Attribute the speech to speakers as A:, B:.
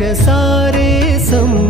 A: सारे सम